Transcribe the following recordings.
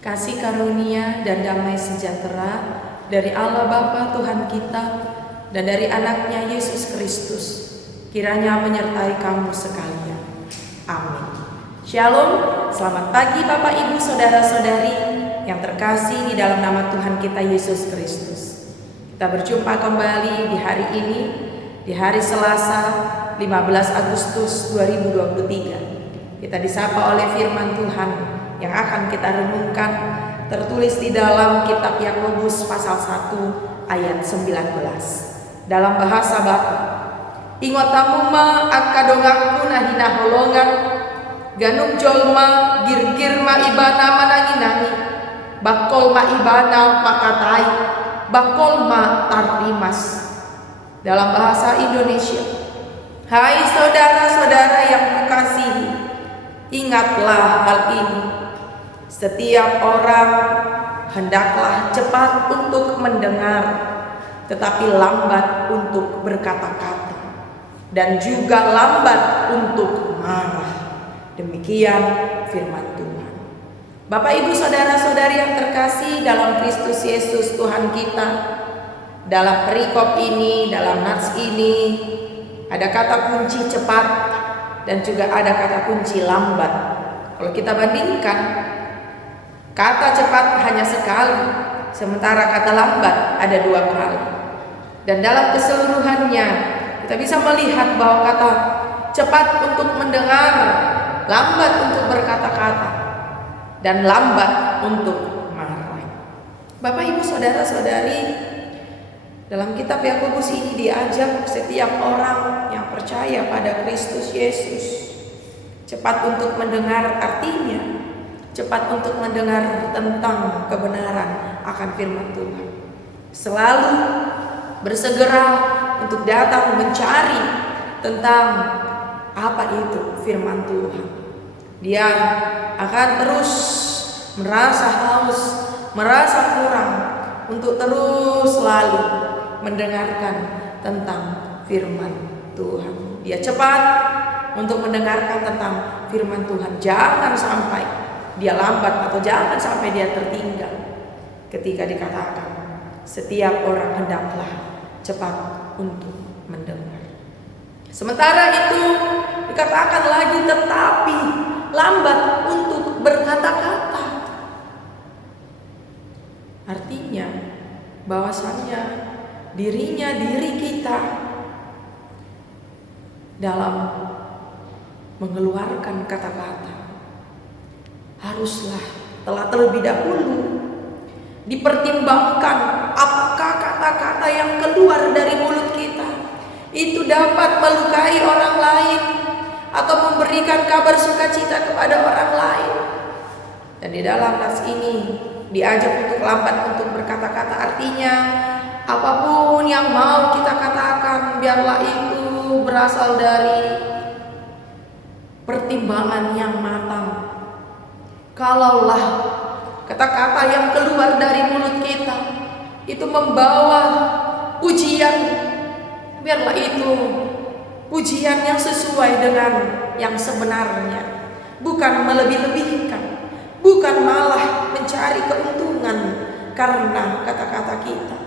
Kasih karunia dan damai sejahtera dari Allah Bapa Tuhan kita dan dari anaknya Yesus Kristus kiranya menyertai kamu sekalian. Amin. Shalom, selamat pagi Bapak Ibu Saudara-saudari yang terkasih di dalam nama Tuhan kita Yesus Kristus. Kita berjumpa kembali di hari ini, di hari Selasa 15 Agustus 2023. Kita disapa oleh firman Tuhan yang akan kita renungkan tertulis di dalam kitab Yakobus pasal 1 ayat 19. Dalam bahasa Bapa, ingotamu ma akadongaku nahina holongan ganung jolma girgir ma ibana mananginangi bakol ma ibana makatai bakol ma tarlimas. Dalam bahasa Indonesia, hai saudara-saudara yang kukasihi, ingatlah hal ini. Setiap orang hendaklah cepat untuk mendengar, tetapi lambat untuk berkata-kata, dan juga lambat untuk marah. Demikian firman Tuhan. Bapak Ibu Saudara-saudari yang terkasih dalam Kristus Yesus Tuhan kita, dalam perikop ini, dalam nats ini, ada kata kunci cepat dan juga ada kata kunci lambat. Kalau kita bandingkan, kata cepat hanya sekali, sementara kata lambat ada 2 kali. Dan dalam keseluruhannya kita bisa melihat bahwa kata cepat untuk mendengar, lambat untuk berkata-kata, dan lambat untuk marah. Bapak Ibu Saudara-saudari, dalam kitab Yakobus ini diajak setiap orang yang percaya pada Kristus Yesus cepat untuk mendengar, artinya cepat untuk mendengar tentang kebenaran akan firman Tuhan. Selalu bersegera untuk datang mencari tentang apa itu firman Tuhan. Dia akan terus merasa haus, merasa kurang untuk terus selalu mendengarkan tentang firman Tuhan. Dia cepat untuk mendengarkan tentang firman Tuhan. Jangan sampai dia lambat atau jangan sampai dia tertinggal ketika dikatakan setiap orang hendaklah cepat untuk mendengar. Sementara itu dikatakan lagi tetapi lambat untuk berkata-kata. Artinya bahwasannya diri kita dalam mengeluarkan kata-kata haruslah telah terlebih dahulu dipertimbangkan apakah kata-kata yang keluar dari mulut kita itu dapat melukai orang lain atau memberikan kabar sukacita kepada orang lain. Dan di dalam nas ini diajak untuk lambat untuk berkata-kata, artinya apapun yang mau kita katakan biarlah itu berasal dari pertimbangan yang matang. Kalaulah kata-kata yang keluar dari mulut kita itu membawa pujian, biarlah itu pujian yang sesuai dengan yang sebenarnya, bukan melebih-lebihkan, bukan malah mencari keuntungan karena kata-kata kita.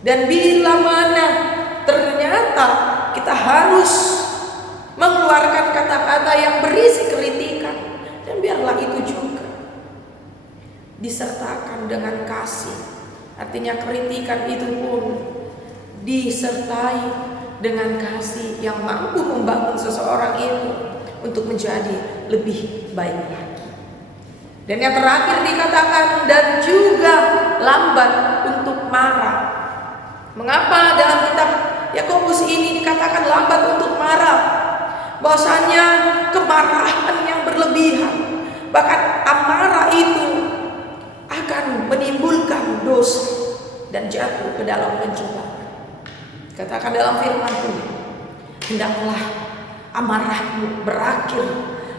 Dan bila mana ternyata kita harus kata-kata yang berisi kritikan, dan biarlah itu juga disertakan dengan kasih. Artinya kritikan itu pun disertai dengan kasih yang mampu membangun seseorang itu untuk menjadi lebih baik lagi. Dan yang terakhir dikatakan, dan juga lambat untuk marah. Mengapa dalam kitab Yakobus ini dikatakan lambat untuk marah? Bahwasanya kemarahan yang berlebihan, bahkan amarah itu akan menimbulkan dosa dan jatuh ke dalam pencobaan. Katakan dalam firman Tuhan, hendaklah amarahmu berakhir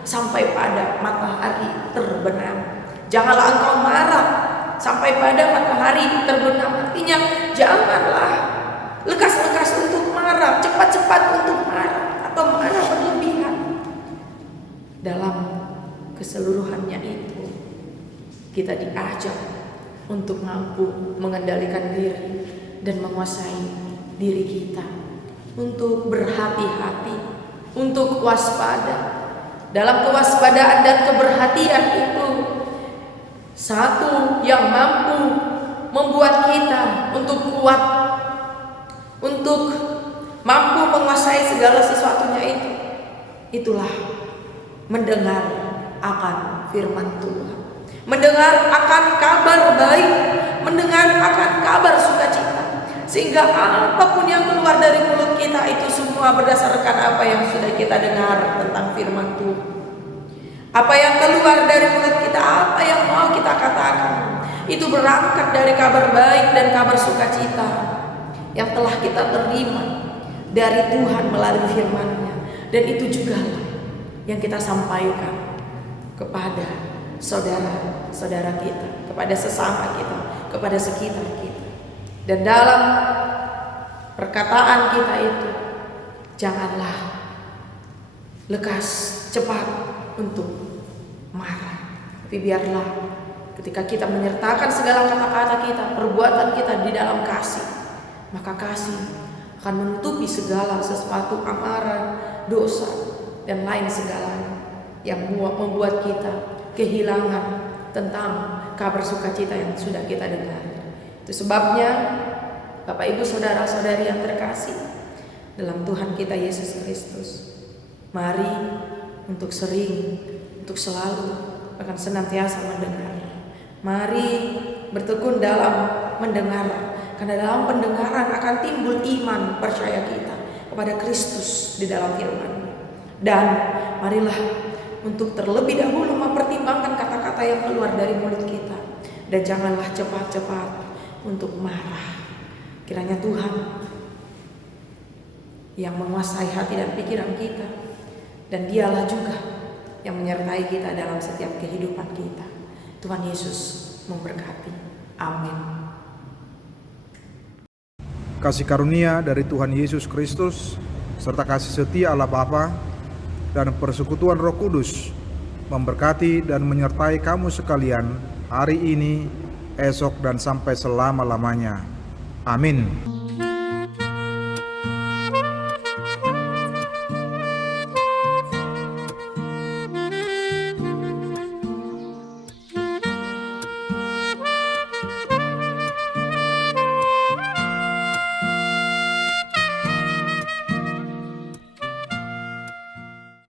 sampai pada matahari terbenam. Janganlah engkau marah sampai pada matahari terbenam. Artinya janganlah lekas-lekas untuk marah, cepat-cepat untuk marah, atau marah berlebihan. Dalam keseluruhannya itu kita diajak untuk mampu mengendalikan diri dan menguasai diri kita, untuk berhati-hati, untuk waspada. Dalam kewaspadaan dan keberhatian itu, satu yang mampu membuat kita untuk kuat, untuk mampu menguasai segala sesuatunya itulah mendengar akan firman Tuhan, mendengar akan kabar baik, mendengar akan kabar sukacita, sehingga apapun yang keluar dari mulut kita itu semua berdasarkan apa yang sudah kita dengar tentang firman Tuhan. Apa yang keluar dari mulut kita, apa yang mau kita katakan, itu berangkat dari kabar baik dan kabar sukacita yang telah kita terima dari Tuhan melalui firman-Nya. Dan itu juga yang kita sampaikan kepada saudara-saudara kita, kepada sesama kita, kepada sekitar kita. Dan dalam perkataan kita itu, janganlah lekas cepat untuk marah, tapi biarlah ketika kita menyertakan segala kata-kata kita, perbuatan kita di dalam kasih, maka kasih akan menutupi segala sesuatu amarah, dosa, dan lain segalanya yang membuat kita kehilangan tentang kabar sukacita yang sudah kita dengar. Itu sebabnya Bapak Ibu saudara-saudari yang terkasih dalam Tuhan kita Yesus Kristus, mari untuk sering, untuk selalu akan senantiasa mendengar. Mari bertekun dalam mendengar, karena dalam pendengaran akan timbul iman percaya kita kepada Kristus di dalam firman. Dan marilah untuk terlebih dahulu mempertimbangkan kata-kata yang keluar dari mulut kita, dan janganlah cepat-cepat untuk marah. Kiranya Tuhan yang menguasai hati dan pikiran kita, dan Dialah juga yang menyertai kita dalam setiap kehidupan kita. Tuhan Yesus memberkati. Amin. Kasih karunia dari Tuhan Yesus Kristus serta kasih setia Allah Bapa dan persekutuan Roh Kudus memberkati dan menyertai kamu sekalian hari ini, esok, dan sampai selama-lamanya. Amin.